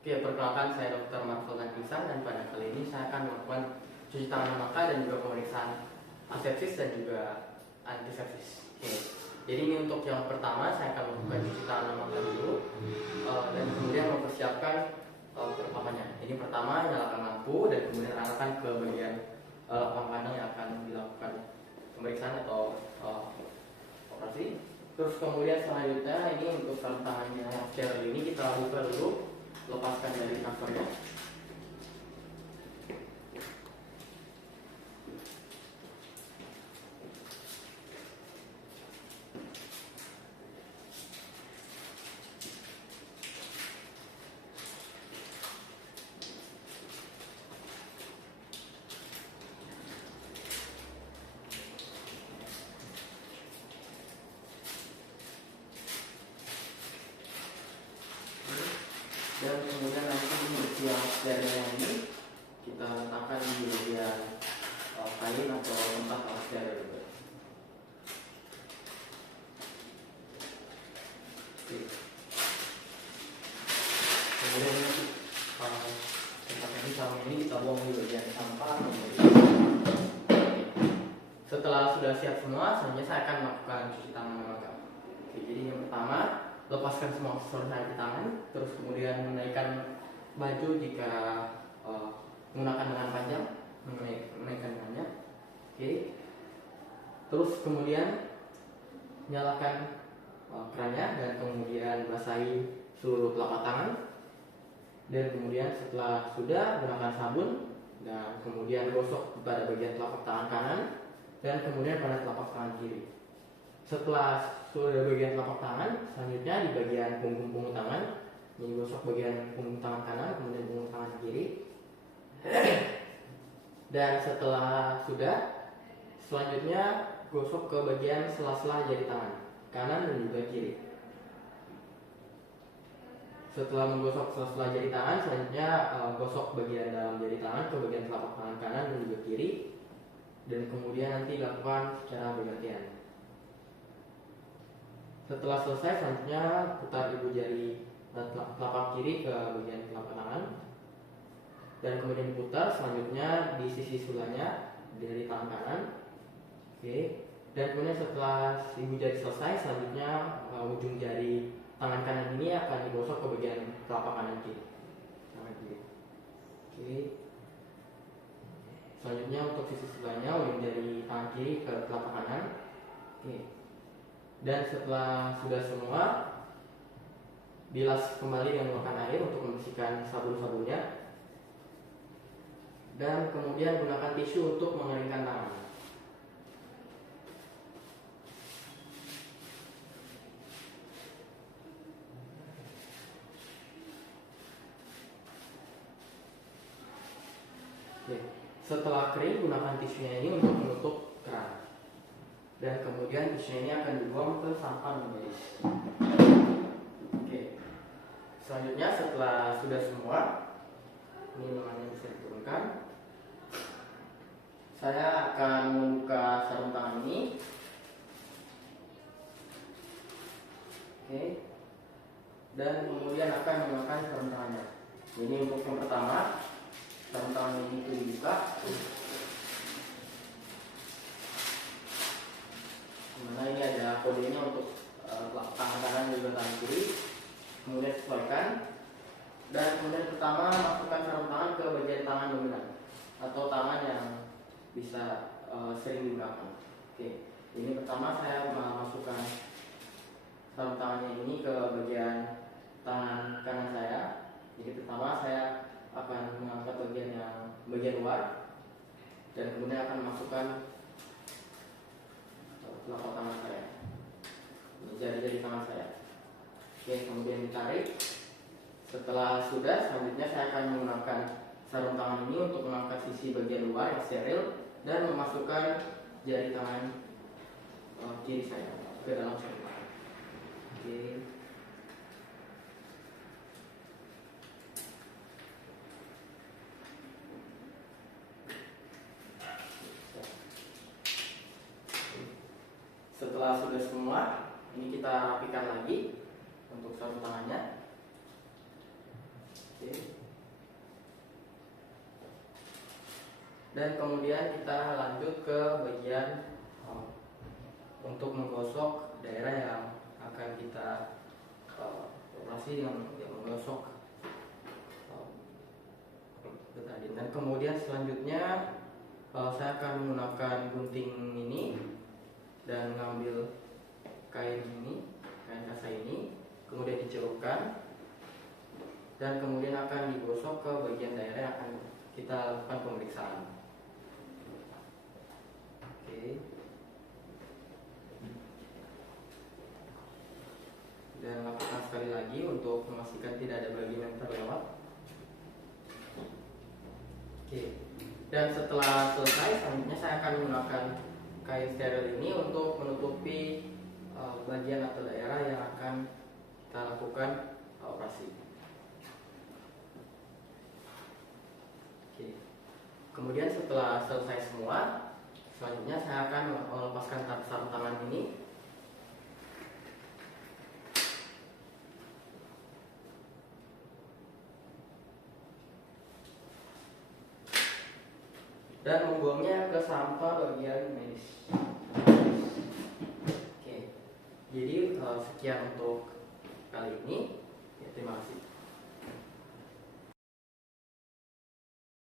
Oke, perkenalkan saya Dr. Marvel Nafisa, dan pada kali ini saya akan melakukan cuci tangan memakai dan juga pemeriksaan asepsis dan juga antisepsis. Oke, jadi ini untuk yang pertama saya akan melakukan cuci tangan memakai dulu, dan kemudian mempersiapkan perlakuannya. Ini pertama nyalakan lampu dan kemudian arahkan ke bagian lapang kandang yang akan dilakukan pemeriksaan atau operasi. Terus kemudian selanjutnya ini untuk sarung tangannya yang steril ini kita buka dulu, lepaskan dari covernya. Dan kemudian nanti di yang sterilnya ini kita letakkan di bagian kain atau tempat alat steril. Kemudian tempat ini sarung ini kita buang di bagian sampah. Setelah sudah siap semua, selanjutnya saya akan melakukan cuci tangan memakai. Jadi yang pertama, lepaskan semua aksesoris di tangan, terus kemudian menaikkan baju jika menggunakan lengan panjang, menaikkan lengannya. Oke. Terus kemudian nyalakan kerannya dan kemudian basahi seluruh telapak tangan. Dan kemudian setelah sudah, gunakan sabun dan kemudian gosok pada bagian telapak tangan kanan dan kemudian pada telapak tangan kiri. Setelah sudah bagian telapak tangan, selanjutnya di bagian punggung tangan, ini gosok bagian punggung tangan kanan, kemudian punggung tangan kiri. Dan setelah sudah, selanjutnya gosok ke bagian sela-sela jari tangan kanan dan juga kiri. Setelah menggosok sela-sela jari tangan, selanjutnya gosok bagian dalam jari tangan ke bagian telapak tangan kanan dan juga kiri. Dan kemudian nanti lakukan secara bergantian. Setelah selesai, selanjutnya putar ibu jari telapak kiri ke bagian telapak tangan dan kemudian diputar. Selanjutnya di sisi sulanya dari tangan kanan. Oke. Dan kemudian setelah ibu jari selesai, selanjutnya ujung jari tangan kanan ini akan digosok ke bagian telapak kanan kiri. Oke. Selanjutnya untuk sisi sebelahnya, ujung jari tangan kiri ke telapak kanan. Oke. Dan setelah sudah semua, bilas kembali dengan menggunakan air untuk membersihkan sabun-sabunnya. Dan kemudian gunakan tisu untuk mengeringkan tangan. Oke. Setelah kering, gunakan tisunya ini untuk menutup keran. Dan kemudian tisunya ini akan dibuang ke sampah medis. Oke. Selanjutnya setelah sudah semua, ini lengannya bisa diturunkan. Saya akan membuka sarung tangan ini. Oke. Dan kemudian akan menggunakan sarung tangannya. Ini untuk yang pertama, sarung tangan ini itu dibuka. Dimana ini ada kodenya untuk tangan kanan dan juga tangan kiri. Kemudian sesuaikan. Dan kemudian pertama masukkan sarung tangan ke bagian tangan dominan atau tangan yang bisa sering digunakan. Oke. Ini pertama saya masukkan sarung tangannya ini ke bagian tangan kanan saya. Jadi pertama saya akan mengangkat bagian luar dan kemudian akan masukkan telapak tangan saya, jari-jari tangan saya. Oke, kemudian ditarik. Setelah sudah, selanjutnya saya akan menggunakan sarung tangan ini untuk mengangkat sisi bagian luar yang steril dan memasukkan jari tangan kiri saya ke dalam sarung tangan. Oke. Setelah sudah semua, ini kita rapikan lagi untuk sarung tangannya. Oke. Dan kemudian kita lanjut ke bagian untuk menggosok daerah yang akan kita operasi dengan menggosok betadine. Dan kemudian selanjutnya saya akan menggunakan gunting ini dan mengambil kain kasa ini, kemudian dicelupkan dan kemudian akan digosok ke bagian daerah yang akan kita lakukan pemeriksaan. Oke. Dan lakukan sekali lagi untuk memastikan tidak ada bagian yang terlewat. Oke. Dan setelah selesai, selanjutnya saya akan menggunakan kain steril ini untuk menutupi bagian atau daerah yang akan kita lakukan operasi. Oke. Kemudian setelah selesai semua, selanjutnya saya akan melepaskan sarung tangan ini. Dan membuangnya ke sampah bagian medis. Oke. Jadi sekian untuk kali ini. Ya, terima kasih.